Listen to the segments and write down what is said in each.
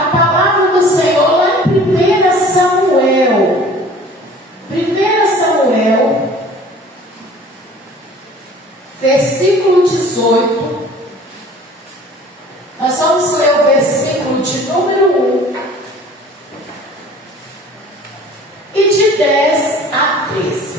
a palavra do Senhor lá em 1 Samuel. 1 Samuel, versículo 18. Nós vamos ler o versículo de número 1 e de 10 a 13.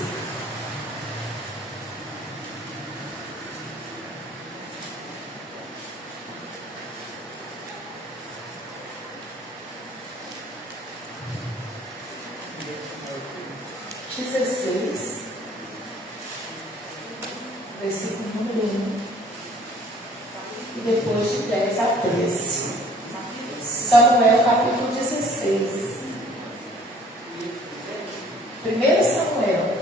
Versículo número 1 e depois de 10 a 13. Samuel capítulo 16. 1 Samuel.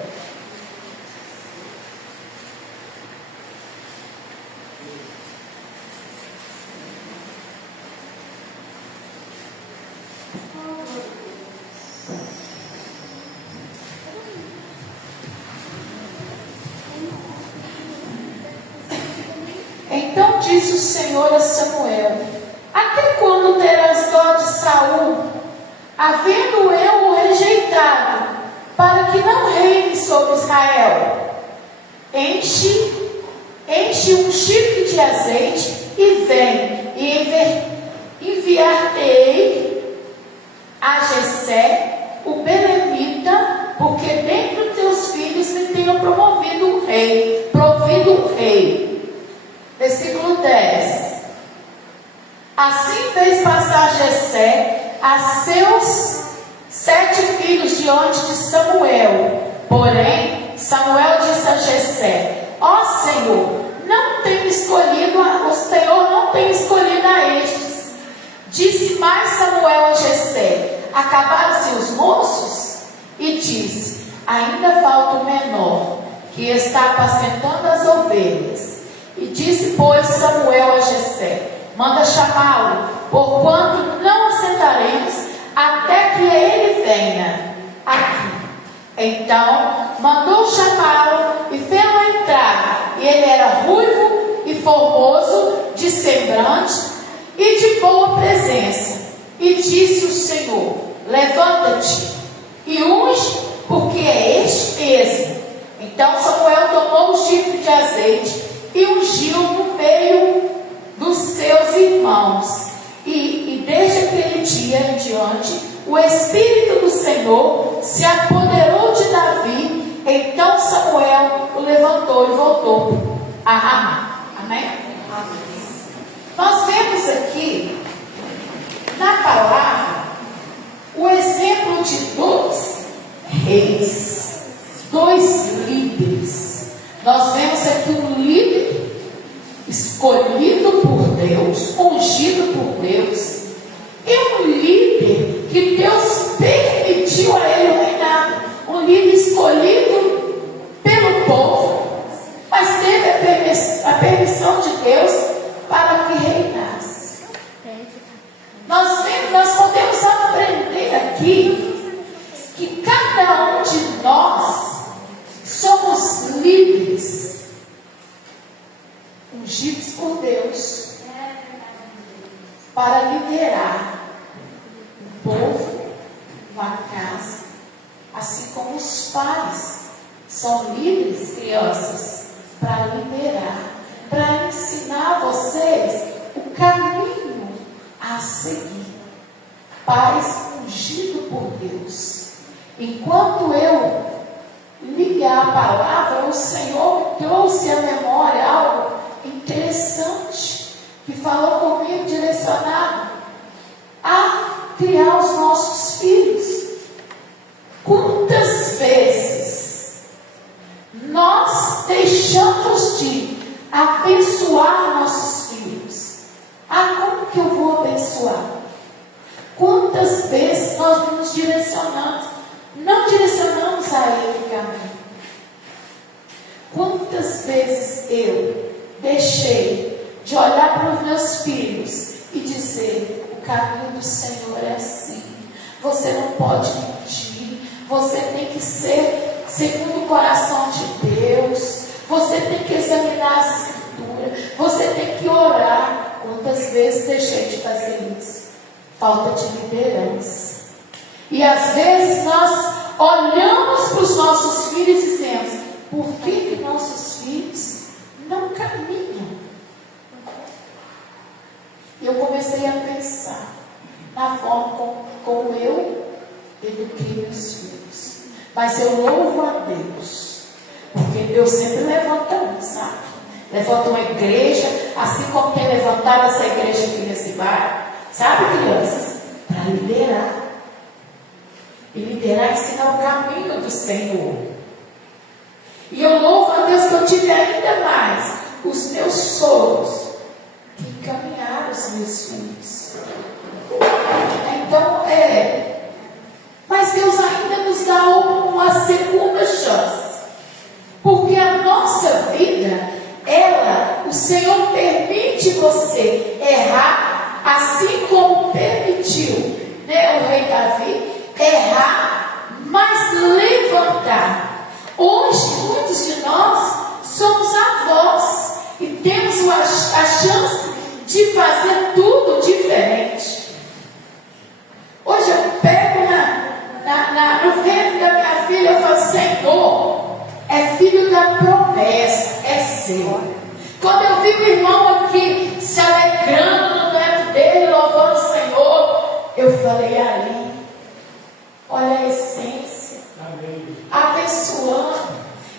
Então disse o Senhor a Samuel: até quando terás dó de Saul, havendo eu o rejeitado, para que não reine sobre Israel? Enche um chifre de azeite e vem, e enviar-te-ei a Jessé, o belemita, porque dentre os teus filhos me tenho provido um rei. Versículo 10. Assim fez passar Jessé a seus 7 filhos diante de Samuel. Porém, Samuel disse a Jessé: ó Senhor, o Senhor não tem escolhido a estes. Disse mais Samuel a Jessé: acabaram-se os moços? E disse: ainda falta o menor, que está apacentando as ovelhas. E disse, pois, Samuel a Jessé: manda chamá-lo, porquanto não assentaremos até que ele venha aqui. Então mandou chamá-lo e fê-lo entrar. E ele era ruivo e formoso, de semblante e de boa presença. E disse o Senhor: levanta-te e unge, porque é este mesmo. Então Samuel tomou o chifre de azeite e ungiu no meio dos seus irmãos. E desde aquele dia em diante, o Espírito do Senhor se apoderou de Davi. Então Samuel o levantou e voltou a Ramá. Amém? Nós vemos aqui na palavra o exemplo de 2 reis, 2 líderes. Nós vemos aqui um líder escolhido por Deus, ungido por Deus, e um líder que Deus permitiu a ele reinar. Um líder escolhido pelo povo, mas teve a permissão de Deus para que reinasse. Nós podemos aprender aqui que cada um de nós somos líderes ungidos por Deus para liderar o povo, uma casa, assim como os pais são líderes, crianças, para liderar, para ensinar vocês o caminho a seguir. Pais ungidos por Deus. Enquanto eu lia a palavra, o Senhor me trouxe à memória algo interessante, que falou comigo, direcionado a criar os nossos filhos. Quantas vezes nós deixamos de abençoar nossos filhos? Como que eu vou abençoar? Quantas vezes nós nos direcionamos, não direcionamos a ele o caminho? Quantas vezes eu deixei de olhar para os meus filhos e dizer: o caminho do Senhor é assim, você não pode mentir, você tem que ser segundo o coração de Deus, você tem que examinar as Escrituras, você tem que orar. Quantas vezes deixei de fazer isso? Falta de liderança. E às vezes nós olhamos para os nossos filhos e dizemos: por que nossos filhos não caminham? E eu comecei a pensar na forma como eu eduquei meus filhos. Mas eu louvo a Deus, porque Deus sempre levanta um, sabe? Levanta uma igreja, assim como tem levantado essa igreja aqui nesse bairro, sabe, crianças? Para liderar. E liderar ensina o caminho do Senhor. E eu louvo a Deus que eu tive ainda mais os meus sogros que encaminharam os meus filhos. Então, mas Deus ainda nos dá uma segunda chance. Porque a nossa vida, o Senhor permite você errar, assim como permitiu, o rei Davi errar, mas levantar. Hoje, muitos de nós somos avós e temos a chance de fazer tudo diferente. Hoje eu pego no ventre da minha filha, eu falo: Senhor, é filho da promessa, é seu. Quando eu vi o irmão aqui se alegrando no neto dele, louvando o Senhor, eu falei: ali, olha a essência, abençoando.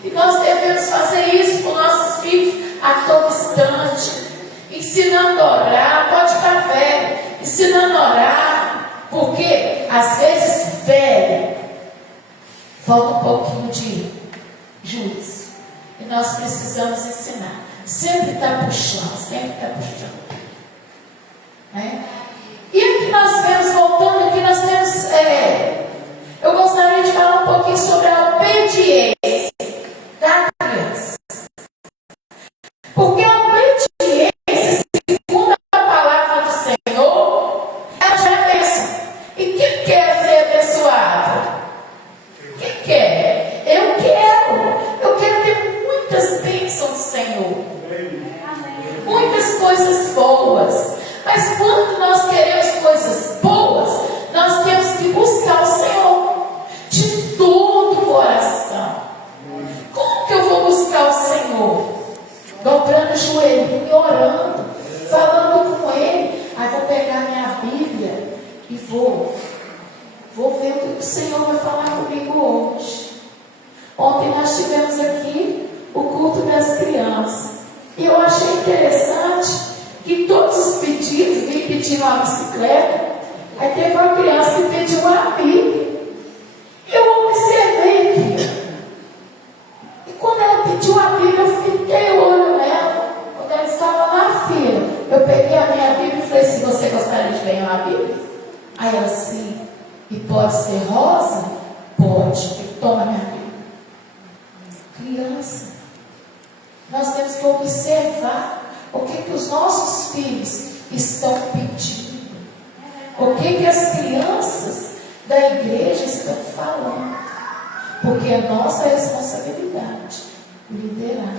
E nós devemos fazer isso com nossos filhos a todo instante, ensinando a orar. Pode estar velho, ensinando a orar, porque às vezes velho falta um pouquinho de juízo, e nós precisamos ensinar. Sempre está puxando, né? E aqui nós vemos, voltando aqui, nós temos, eu gostaria de falar um pouquinho sobre a obediência da criança. Porque a obediência, segundo a palavra do Senhor, ela já é bênção. E quem quer ser abençoado? Quem quer? Eu quero ter muitas bênçãos do Senhor. Muitas coisas boas. Mas quando nós queremos coisas boas, nós temos que buscar o Senhor de todo o coração. Como que eu vou buscar o Senhor? Dobrando o joelhinho e orando, falando com Ele. Aí vou pegar minha Bíblia e vou ver o que o Senhor vai falar comigo hoje. Ontem nós tivemos aqui o culto das crianças. E eu achei interessante que todos os pedidos, vim pedir uma bicicleta, aí teve uma criança que pediu uma Bíblia. Eu observei aqui. E quando ela pediu a Bíblia, eu fiquei o olho nela. Quando ela estava na fila, eu peguei a minha Bíblia e falei: se você gostaria de ganhar uma Bíblia? Aí ela: sim. E pode ser rosa? Pode. Toma minha Bíblia. Criança, nós temos que observar o que os nossos filhos estão pedindo, o que as crianças da igreja estão falando, porque é nossa responsabilidade liderar.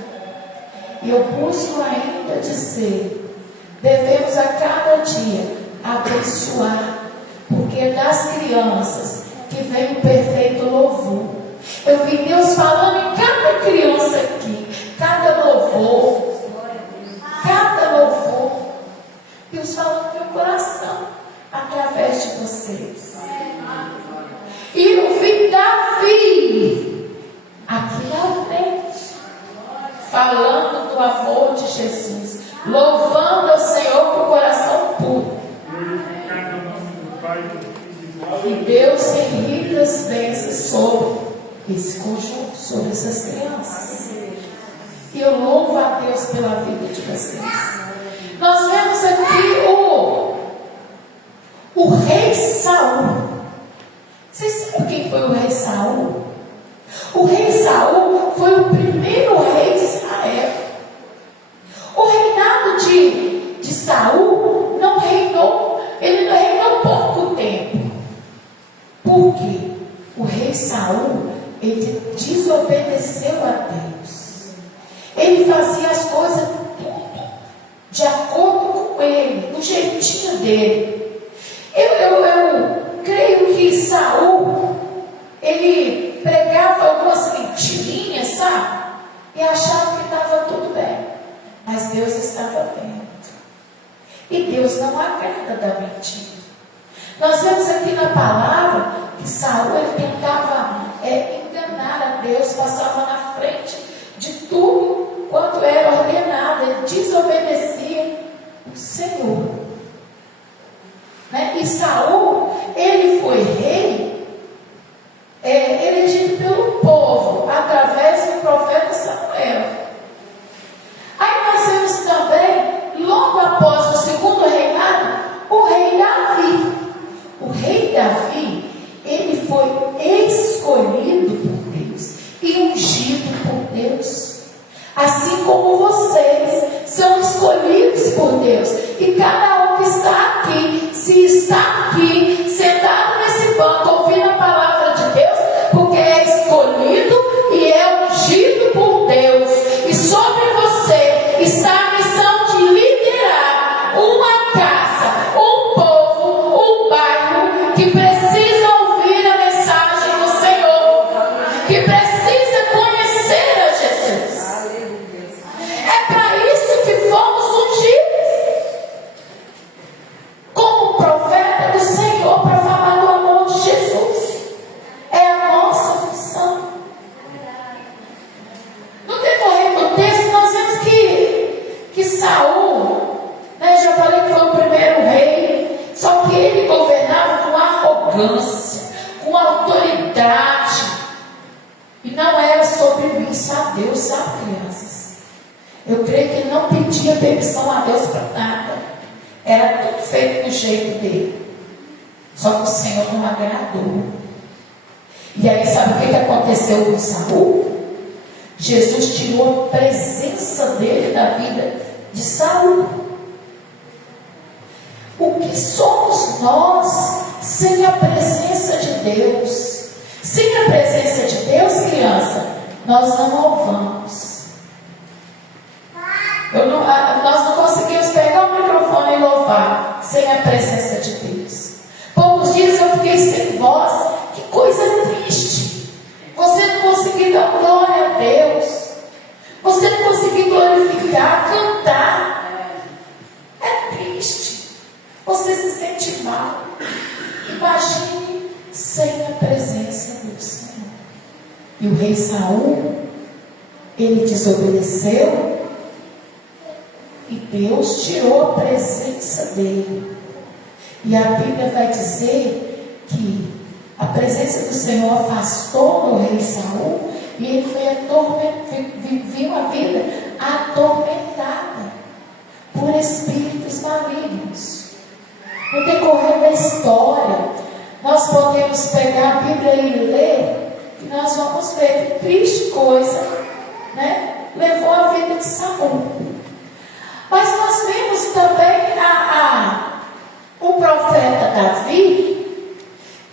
E eu busco ainda dizer: devemos a cada dia abençoar, porque é das crianças que vem o perfeito louvor. Eu vi Deus falando em cada criança aqui, cada louvor, Deus falando no meu coração, através de vocês. E eu vi Davi aqui na frente, falando do amor de Jesus, louvando ao Senhor com o coração puro. E Deus tem ricas bênçãos sobre esse conjunto, sobre essas crianças. E eu louvo a Deus pela vida de vocês. Nós vemos aqui o rei Saul. Vocês sabem quem foi o rei Saul? O rei Saul foi o primeiro rei de Israel. O reinado de Saul ele não reinou pouco tempo. Por quê? O rei Saul, ele desobedeceu a Deus. Ele fazia as coisas tudo de acordo com ele, do jeitinho dele. Eu que Saul, ele pregava algumas mentirinhas, sabe? E achava que estava tudo bem. Mas Deus estava vendo. E Deus não agrada da mentira. Nós vemos aqui na palavra que Saul, ele tentava enganar a Deus, passava na frente de tudo quanto era ordenado. Ele desobedecia o Senhor. Né? E Saul, ele foi rei, elegido pelo povo, através do profeta Samuel. Aí nós vemos também, logo após o segundo reinado, o rei Davi. O rei Davi, ele foi escolhido por Deus e ungido por Deus. Assim como vocês são escolhidos por Deus. E cada um que está aqui, se está aqui, sentado nesse banco, ouvindo a palavra de Deus, porque é escolhido e é ungido por Deus. E sobre você está a missão de liderar uma casa, um povo, um bairro que precisa ouvir a mensagem do Senhor, que precisa conhecer a Jesus. É para isso que fomos ungidos como profeta do Senhor, para falar do amor de Jesus. É a nossa função. No decorrer do texto, nós vemos que Saul, né, já falei que foi o primeiro rei, só que ele governava com arrogância, com autoridade, e não era submisso a Deus, sabe, crianças? Eu creio que ele não pedia permissão a Deus para nada, era tudo feito do jeito dele, só que o Senhor não agradou. E aí, sabe o que aconteceu com Saul? Jesus tirou a presença dele da vida de Saul. O que somos nós sem a presença de Deus? Sem a presença de Deus, criança, nós não louvamos. Nós não conseguimos pegar o microfone e louvar sem a presença de Deus. Poucos dias eu fiquei sem voz. Que coisa triste. Você não conseguir dar glória a Deus. Você não conseguir glorificar, cantar. É triste. Você se sente mal. Imagine sem a presença do Senhor. E o rei Saul, ele desobedeceu. E Deus tirou a presença dele. E a Bíblia vai dizer que a presença do Senhor afastou do rei Saul. E ele viveu a vida atormentada por espíritos malignos. No decorrer da história, nós podemos pegar a Bíblia e ler, e nós vamos ver que triste coisa, né, levou a vida de Saul. Mas nós vemos também o profeta Davi,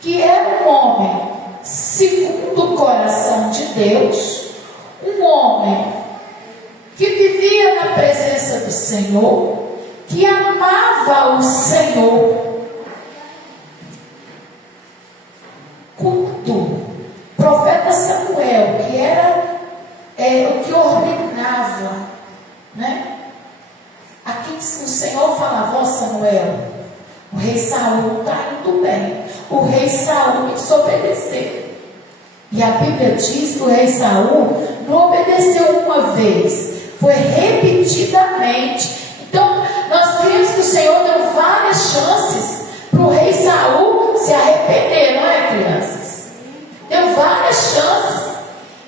que era um homem segundo o coração de Deus, um homem que vivia na presença do Senhor, que amava o Senhor. Quando o profeta Samuel, que era o que ordenava, né? Aqui o Senhor falava: ó Samuel, o rei Saul não está indo bem. O rei Saul me desobedeceu. E a Bíblia diz que o rei Saul não obedeceu uma vez, foi repetidamente. Então nós vimos que o Senhor deu várias chances para o rei Saul se arrepender, não é, crianças? Deu várias chances.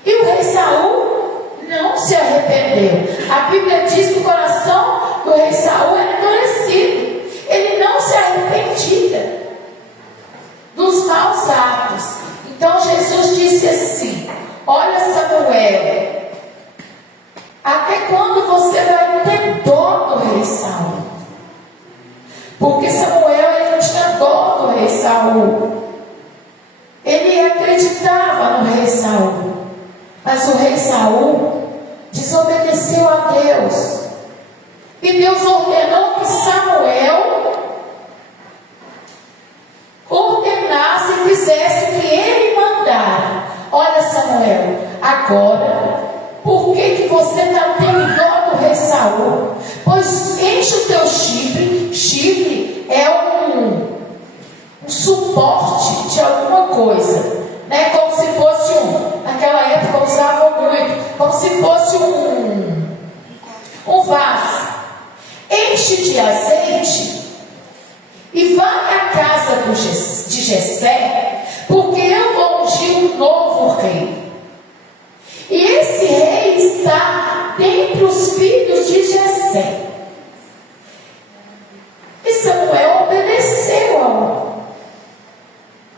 E o rei Saul não se arrependeu. A Bíblia diz que o coração do rei Saul era endurecido. Ele não se arrependia dos maus atos. Então Jesus disse assim: olha, Samuel, até quando você vai ter dó do rei Saul? Porque Samuel, ele tinha dó do rei Saul. Ele acreditava no rei Saul. Mas o rei Saul desobedeceu a Deus. E Deus ordenou que Samuel ordenasse que Samuel: agora, por que você está tendo dó do rei Saul? Pois enche o teu chifre. Chifre é um suporte de alguma coisa, né? Como se fosse naquela época usavam muito, como se fosse um vaso. Enche de azeite e vai à casa de Jessé, porque eu vou ungir um novo rei. E esse rei está dentre os filhos de Jessé. E Samuel obedeceu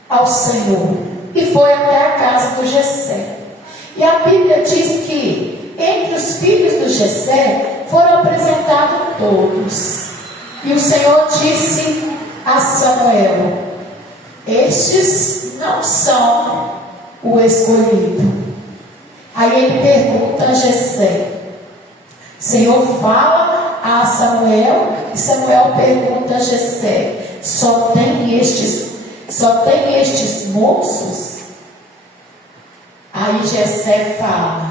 ao Senhor e foi até a casa do Jessé. E a Bíblia diz que entre os filhos do Jessé foram apresentados todos. E o Senhor disse a Samuel: estes não são o escolhido. Aí ele pergunta a Jessé. O Senhor fala a Samuel, e Samuel pergunta a Jessé: só tem estes moços? Aí Jessé fala: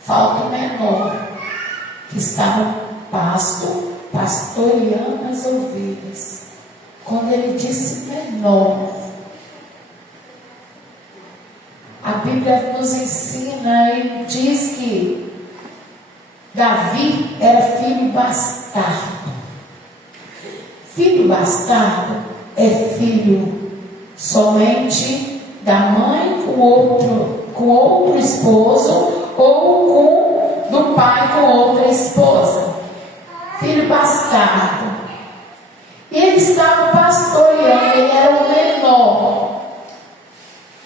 falta o menor, que está no pasto, pastoreando as ovelhas. Quando ele disse menor, a Bíblia nos ensina e diz que Davi era filho bastardo. Filho bastardo é filho somente da mãe com outro esposo, ou do pai com outra esposa. Filho bastardo. E ele estava pastoreando, ele era o menor.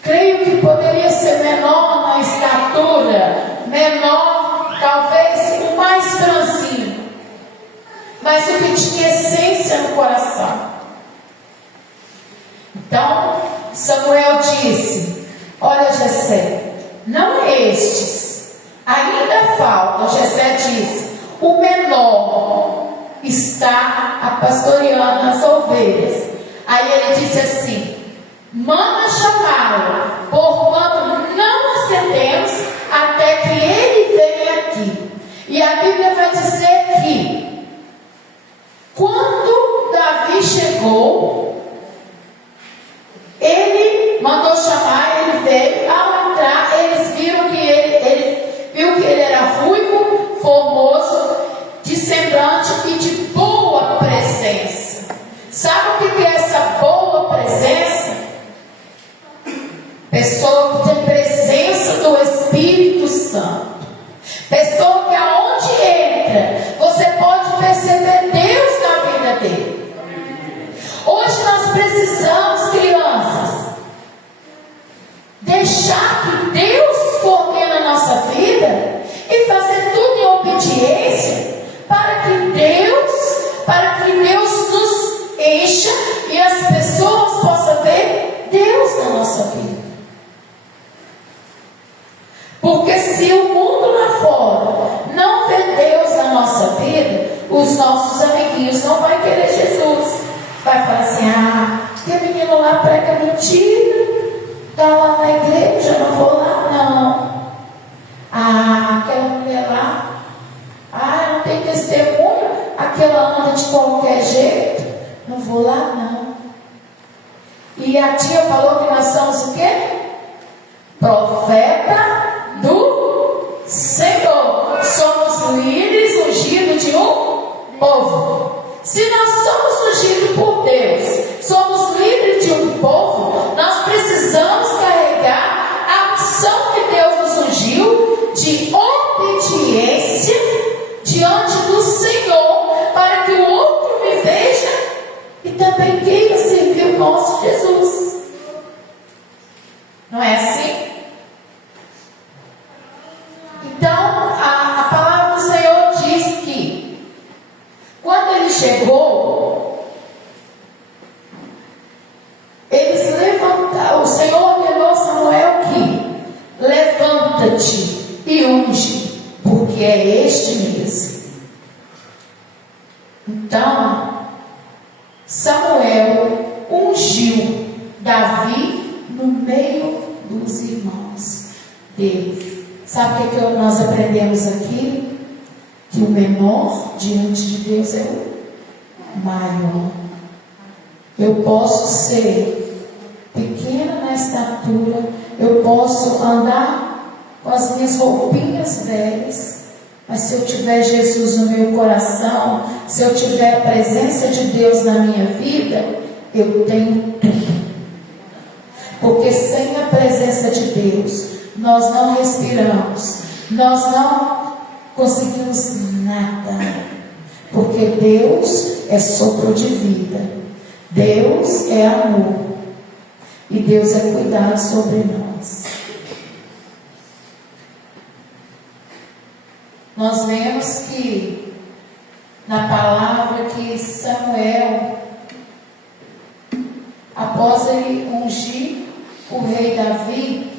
Creio que poderia ser menor na estatura, menor, talvez o mais franzino, mas o que tinha essência no coração. Então, Samuel disse: olha, Jessé, não estes, ainda falta. Jessé disse: o menor está pastoreando as ovelhas. Aí ele disse assim: manda chamá-lo, porquanto não acendemos até que ele venha aqui. E a Bíblia vai dizer que quando Davi chegou, ele mandou chamar, ele veio. Ao entrar, eles viram que ele era ruivo, formoso, de semblante e de boa presença. Sabe o que é essa boa presença? Pessoa que tem presença do Espírito Santo. Pessoa que aonde entra, você pode perceber Deus na vida dele. Hoje nós precisamos, crianças, deixar que Deus coordene a nossa vida e fazer tudo em obediência para que Deus nos encha e as pessoas possam ver Deus na nossa vida. Porque se o mundo lá fora não vê Deus na nossa vida, os nossos amiguinhos não vão querer Jesus. Vai falar assim: aquele menino lá prega mentira, está lá na igreja, não vou lá não. Aquela mulher lá, não tem testemunho, aquela anda de qualquer jeito, não vou lá não. E a tia falou que nós somos o quê? Profeta do Senhor. Somos líderes ungidos de um povo. Se nós somos ungidos por Deus, somos líderes de um povo, nós precisamos carregar a unção que Deus nos ungiu de obediência diante do Senhor, para que o outro me veja e também queira servir o nosso Jesus. Não é assim? Então, a palavra do Senhor diz que quando ele chegou, eles levantaram. O Senhor ordenou a Samuel que levanta-te e unge, porque é este mesmo. Então, Samuel ungiu Davi no meio dos irmãos dele. Sabe o que nós aprendemos aqui? Que o menor diante de Deus é o maior. Eu posso ser pequena na estatura, eu posso andar com as minhas roupinhas velhas, mas se eu tiver Jesus no meu coração, se eu tiver a presença de Deus na minha vida, eu tenho tudo. Porque sem a presença de Deus, nós não respiramos, nós não conseguimos nada. Porque Deus é sopro de vida, Deus é amor, e Deus é cuidado sobre nós. Nós vemos que na palavra que Samuel, após ele ungir o rei Davi,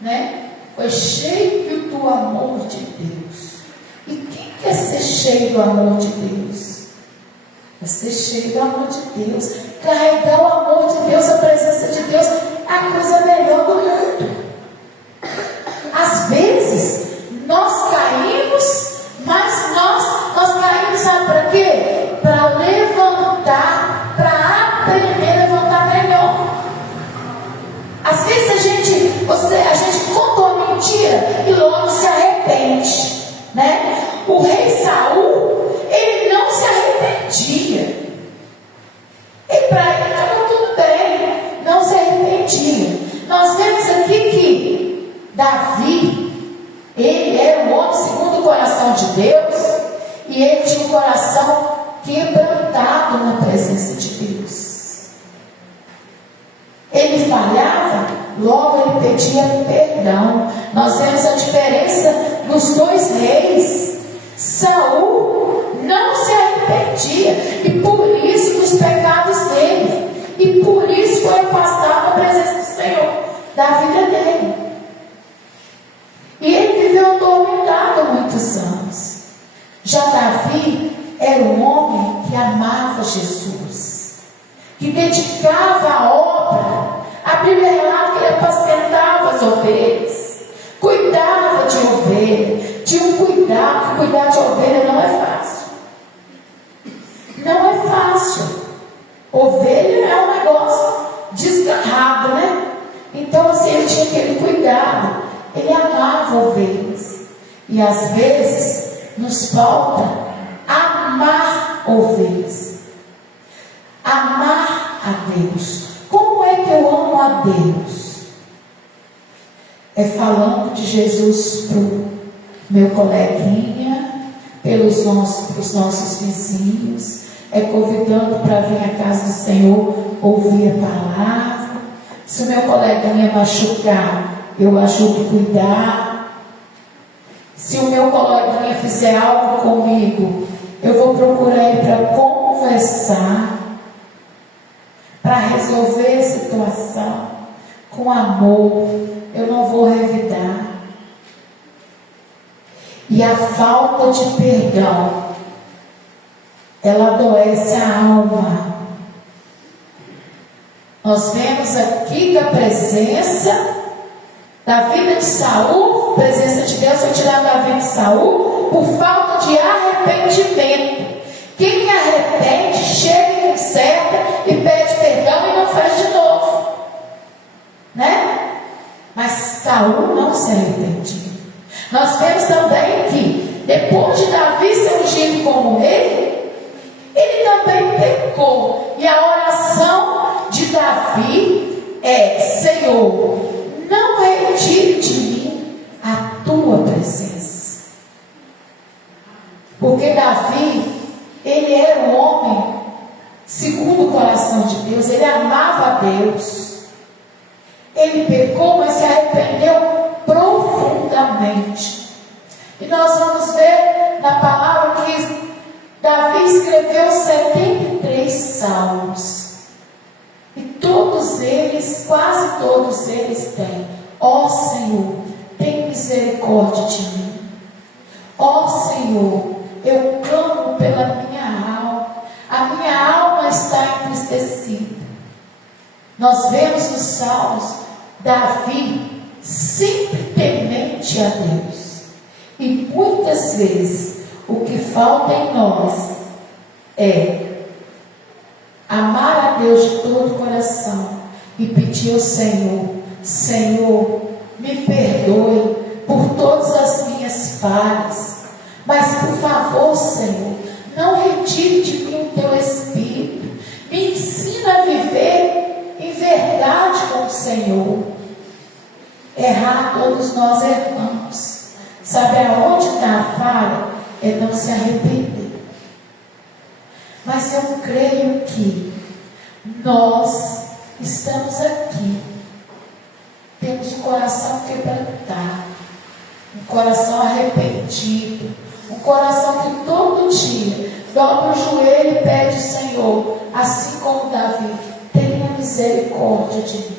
né, foi cheio do amor de Deus. E quem quer ser cheio do amor de Deus? Quer ser cheio do amor de Deus, carregar o amor de Deus, a presença de Deus, a coisa melhor do mundo. Às vezes nós caímos, mas nós caímos, sabe para quê? Para levantar, para aprender a levantar melhor. Às vezes a gente conta uma mentira e logo se arrepende, né? O rei Saul, ele não se arrependia. E para ele estava tudo bem, não se arrependia. Nós vemos aqui que Davi, ele era um homem segundo o coração de Deus, e ele tinha um coração quebrantado na presença de Deus. Ele falhava, logo ele pedia perdão. Nós vemos a diferença dos dois reis. Saul não se arrependia, e por isso dos pecados dele, e por isso foi afastado da presença do Senhor, da vida dele. E ele viveu atormentado muitos anos. Já Davi era um homem que amava Jesus, que dedicava a obra. A Bíblia relata que ele apacentava as ovelhas, cuidava de ovelha, tinha um cuidado. Cuidar de ovelha não é fácil. Não é fácil. Ovelha é um negócio desgarrado, né? Então assim, ele tinha aquele cuidado. Ele amava ovelhas. E às vezes nos falta amar ovelhas, amar a Deus. Como é que eu amo a Deus? É falando de Jesus para o meu coleguinha, pelos nossos vizinhos, é convidando para vir à casa do Senhor ouvir a palavra. Se o meu coleguinha machucar, eu ajudo a cuidar. Se o meu coleguinha fizer algo comigo, eu vou procurar ele para conversar, para resolver a situação com amor. Eu não vou revidar. E a falta de perdão, ela adoece a alma. Nós vemos aqui que a presença da vida de Saul, a presença de Deus foi tirada da vida de Saul por falta de arrependimento. Quem arrepende, chega, conserta e pede perdão e não faz de novo, né? Mas Saul não se arrependia. Nós vemos também que depois de Davi ser ungido como rei, ele também pecou. E a oração de Davi é: Senhor, não retire de mim a tua presença. Porque Davi, ele era um homem segundo o coração de Deus, ele amava a Deus. Ele pecou, mas se arrependeu profundamente. E nós vamos ver na palavra que Davi escreveu 73 salmos. E todos eles, quase todos eles têm: ó Senhor, tem misericórdia de mim. Ó Senhor, eu clamo pela minha alma. A minha alma está entristecida. Nós vemos nos Salmos Davi sempre temente a Deus. E muitas vezes o que falta em nós é amar a Deus de todo o coração e pedir ao Senhor: Senhor, me perdoe por todas as minhas falhas, mas por favor, Senhor, não retire de mim o teu Espírito, me ensina a viver em verdade com o Senhor. Errar, todos nós erramos. Sabe aonde está a falha? É não se arrepender. Mas eu creio que nós estamos aqui, temos o coração quebrantado, um coração arrependido, um coração que todo dia dobra o joelho e pede: Senhor, assim como Davi, tenha misericórdia de mim,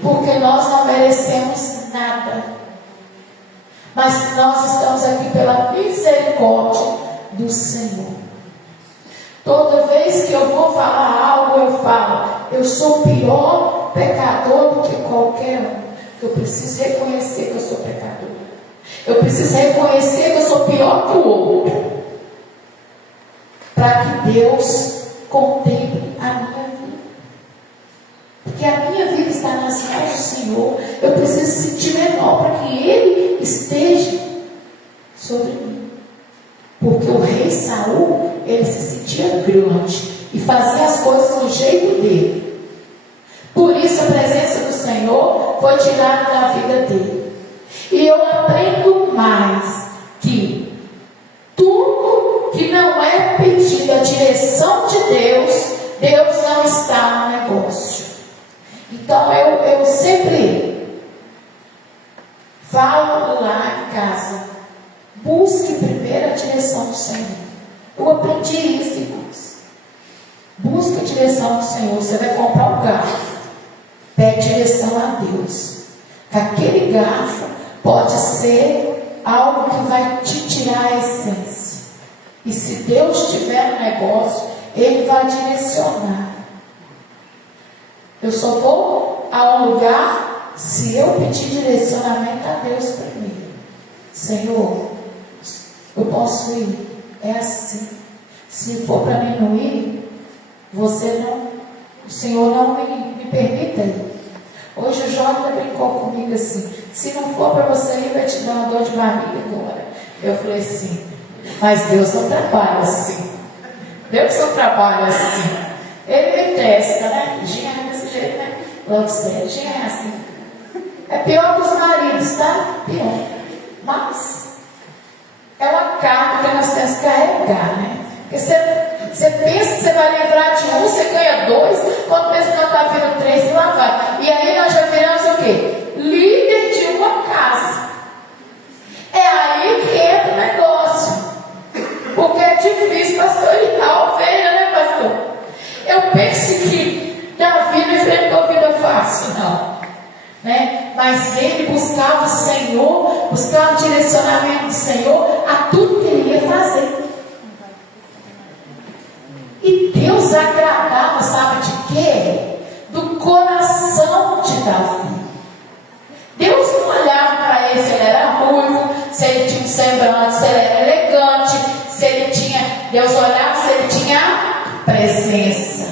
porque nós não merecemos nada, mas nós estamos aqui pela misericórdia do Senhor. Toda vez que eu vou falar algo, eu falo: eu sou pior pecador do que qualquer um. Eu preciso reconhecer que eu sou pecador. Eu preciso reconhecer que eu sou pior que o outro, para que Deus contemple a minha vida. Porque a minha vida está nas mãos do Senhor. Eu preciso sentir menor para que Ele esteja sobre mim. Porque o rei Saul, ele se sentia grande e fazia as coisas do jeito dele. Por isso a presença do Senhor foi tirada da vida dele. E eu aprendo mais que tudo que não é pedido a direção de Deus, Deus não está no negócio. Então eu sempre falo lá em casa: busque primeiro a direção do Senhor. Eu aprendi isso, irmãos. Busque a direção do Senhor. Você vai comprar um garfo, pede direção a Deus. Aquele garfo pode ser algo que vai te tirar a essência. E se Deus estiver no negócio, Ele vai direcionar. Eu só vou a um lugar se eu pedir direcionamento a Deus primeiro. Senhor, eu posso ir? É assim. Se for para mim não ir, o Senhor não me permita ir. Hoje o Jota brincou comigo assim: se não for para você ir, vai te dar uma dor de barriga agora. Eu falei assim: mas Deus não trabalha assim. Deus não trabalha assim. Ele me testa, né? Ginha é desse jeito, né? Logo sério, Ginha é assim. É pior que os maridos, tá? Pior. Mas é uma carga que nós temos que carregar, né? Porque você pensa que você vai livrar de um, você ganha dois, quando pensa que não está vindo três, e lá vai. E aí nós já viramos o quê? Líder de uma casa. É aí que entra o negócio. Porque é difícil pastorear a ovelha, né, pastor? Eu penso que Davi não enfrentou vida fácil, não. Né? Mas ele buscava o Senhor, buscava o direcionamento do Senhor a tudo que ele ia fazer. E Deus agradava, sabe de quê? Do coração de Davi. Deus não olhava para ele se ele era ruivo, se ele tinha um semblante, se ele era elegante, se ele tinha. Deus olhava se ele tinha presença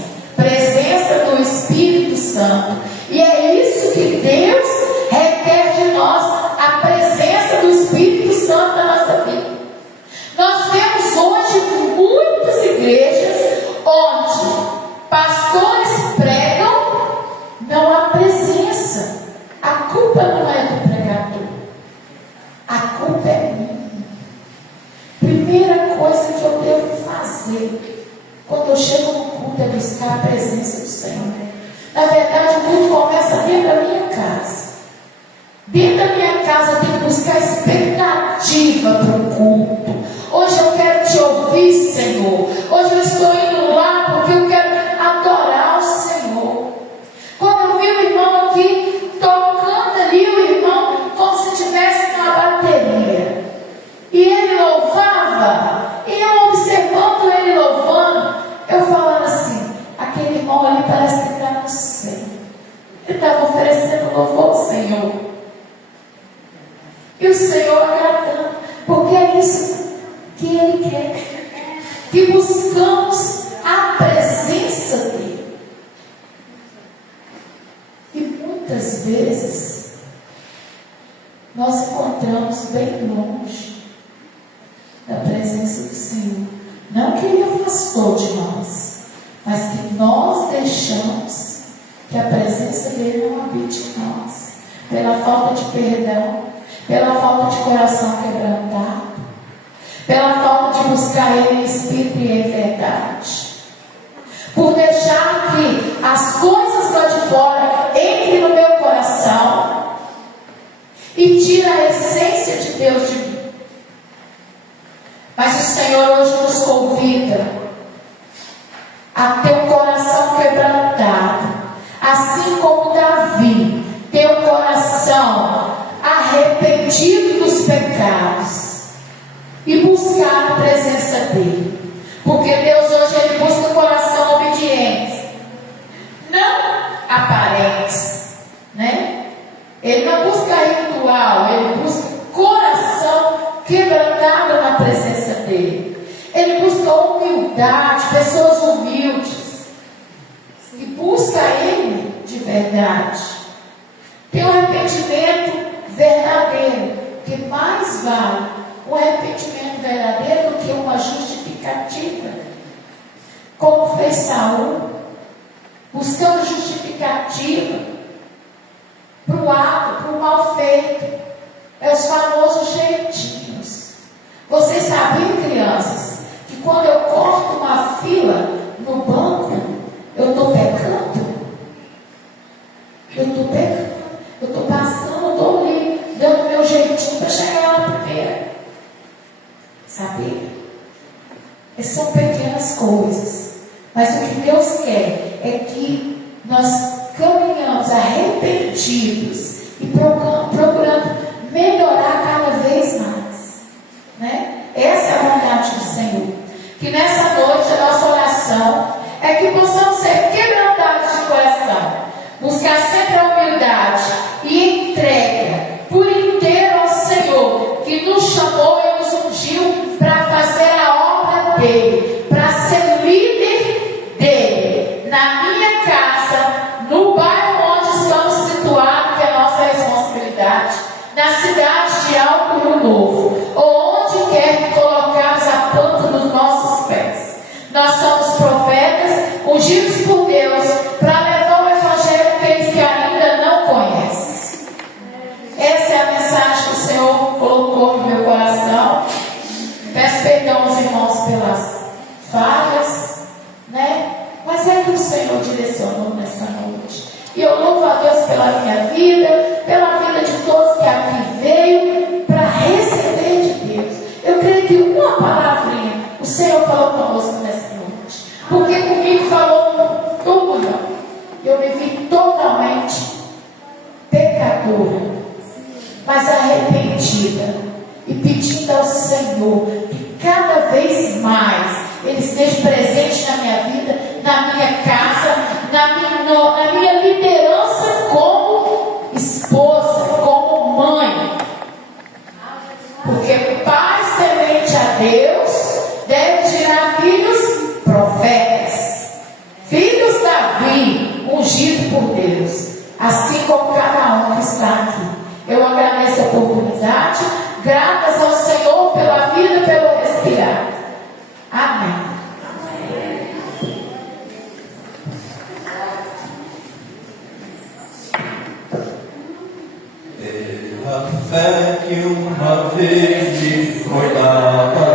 do Espírito Santo. E é isso que Deus requer de nós, a presença do Espírito Santo na nossa vida. Nós vemos hoje muitas igrejas onde pastores pregam, não há presença. A culpa não é do pregador, a culpa é minha. Primeira coisa que eu devo fazer quando eu chego no culto é buscar a presença do Senhor. Na verdade, o culto começa dentro da minha casa. Dentro da minha casa eu tenho que buscar expectativa para o culto. Hoje eu quero te ouvir, Senhor. Hoje eu estou indo lá porque eu quero adorar o Senhor. Quando eu vi o irmão aqui tocando ali, o irmão como se estivesse numa bateria, e ele louvava, e eu observando ele louvando, eu falando assim: aquele irmão ali parece que está no céu. no louvor ao Senhor. E o Senhor agradando, porque é isso que Ele quer, que buscamos a presença dEle. E muitas vezes nós encontramos bem longe da presença do Senhor. Não que Ele afastou de nós, mas que nós deixamos que a presença dEle não habite em nós, pela falta de perdão, pela falta de coração quebrantado, pela falta de buscar Ele em espírito e em verdade, por deixar que as coisas lá de fora entrem no meu coração e tire a essência de Deus de mim. Mas o Senhor hoje nos convida a ter um coração quebrantado, assim como Davi tem um coração arrependido dos pecados e buscar a presença dEle. Porque Deus hoje Ele busca um coração obediente, não aparentes, né? Ele não busca ritual, Ele busca coração quebrantado na presença dEle. Ele busca humildade, pessoas humildes, e busca Ele de verdade. Tem um arrependimento verdadeiro, que mais vale um arrependimento verdadeiro do que uma justificativa, como fez Saul, buscando justificativa para o ato, para o mal feito. É os famosos jeitinhos. Vocês sabiam, crianças, que quando eu corto uma fila no banco, eu estou pecando? Eu estou pecando. Eu estou passando, eu estou ali, dando meu jeitinho para chegar lá primeiro. Sabia? Essas são pequenas coisas. Mas o que Deus quer é que nós caminhamos arrependidos e procurando melhorar cada vez mais, né? Essa é a vontade do Senhor. Que nessa noite a nossa oração é que possamos ser quebrantados de coração, buscar sempre a humildade e entrega por inteiro ao Senhor, que nos chamou e nos ungiu para fazer a obra dEle, para ser líder dEle, na minha casa, no bairro onde estamos situados, que é a nossa responsabilidade, na cidade de Alto Rio Novo, ou onde quer que colocarmos a planta dos nossos pés. Nós somos profetas, ungidos por Deus, para levar o Evangelho àqueles que ainda não conhecem. Essa é a mensagem que o Senhor colocou no meu coração. Peço perdão aos irmãos pelas falhas, né? Mas é que o Senhor direcionou nessa noite. E eu louvo a Deus pela minha vida, pela vida de todos que aqui veio para receber de Deus. Eu creio que uma palavrinha o Senhor falou conosco nessa noite. Porque comigo falou tudo não. Eu me vi totalmente pecadora, mas arrependida e pedindo ao Senhor que cada vez mais Ele esteja presente na minha vida, na minha casa, na minha liderança como esposa, como mãe. Porque pais temente a Deus devem gerar filhos profetas, filhos Davi, ungido por Deus, assim como cada um que está aqui. Eu agradeço a oportunidade, graças ao Senhor pela vida, pelo respirar. Amém. Pela fé que uma vez me foi dada,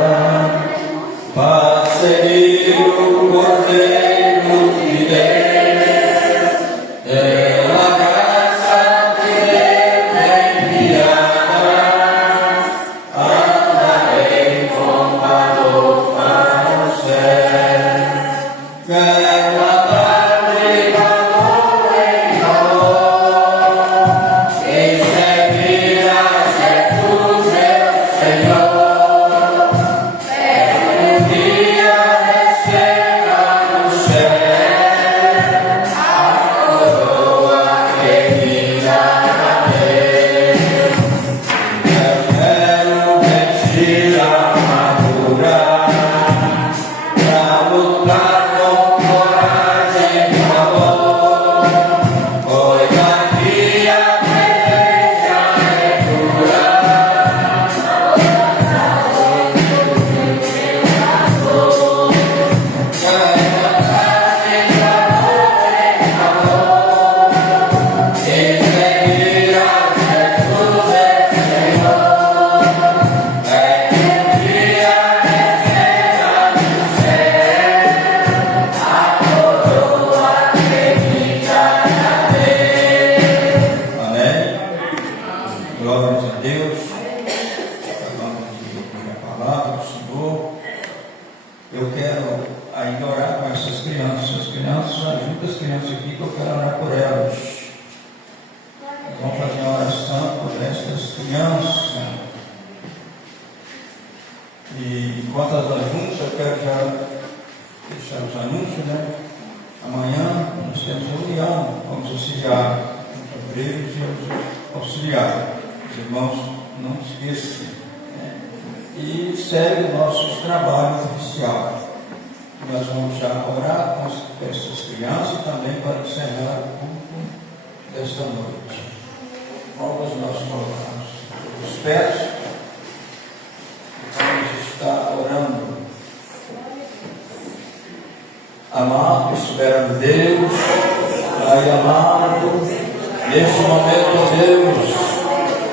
passei o Cordeiro de Deus, pela graça que Deus enviada, andarei com valor para o céu. Pela tarde, valor em valor, em servir a Jesus, meu Senhor. Um dia receba no céu a coroa que me dá. nosso anúncio, né? Amanhã nós temos reunião, vamos auxiliar os obreiros e os auxiliares. Os irmãos não esqueçam, né? E segue o nosso trabalho oficial. Nós vamos já orar com essas crianças também para encerrar o culto desta noite. Vamos nós colocarmos os pés e vamos estar orando. Amado e soberano Deus, Pai amado, neste momento, Deus,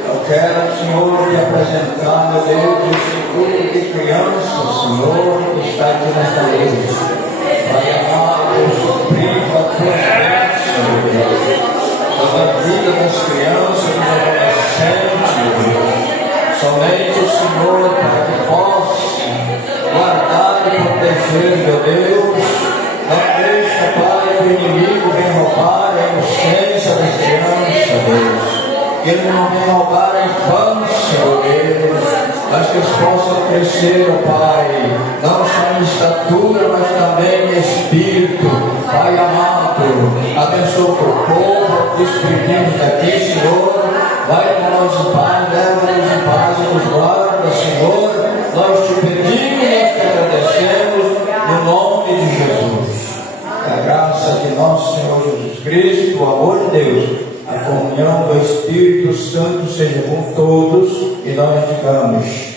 eu quero, Senhor, te apresentar, meu Deus, esse grupo de crianças, Senhor, que está aqui nesta luz. Pai amado, eu suplico a tua bênção, meu Deus, sobre a vida das crianças, dos adolescentes, meu Deus. Somente o Senhor, para que possa guardar e proteger, meu Deus. Não deixa, Pai, que o inimigo venha roubar a inocência das crianças, Deus. Que ele não venha roubar a infância, ó Deus, mas que eles possam crescer, ó Pai, não só em estatura, mas também em espírito. Pai amado, abençoa o teu povo, despedimos daqui, Senhor. Vai com nós em paz, leva-nos em paz e nos guarda, Senhor. Nós te pedimos, nós te agradecemos, no nome de Jesus. Que a graça de nosso Senhor Jesus Cristo, o amor de Deus, a comunhão do Espírito Santo seja com todos, e nós digamos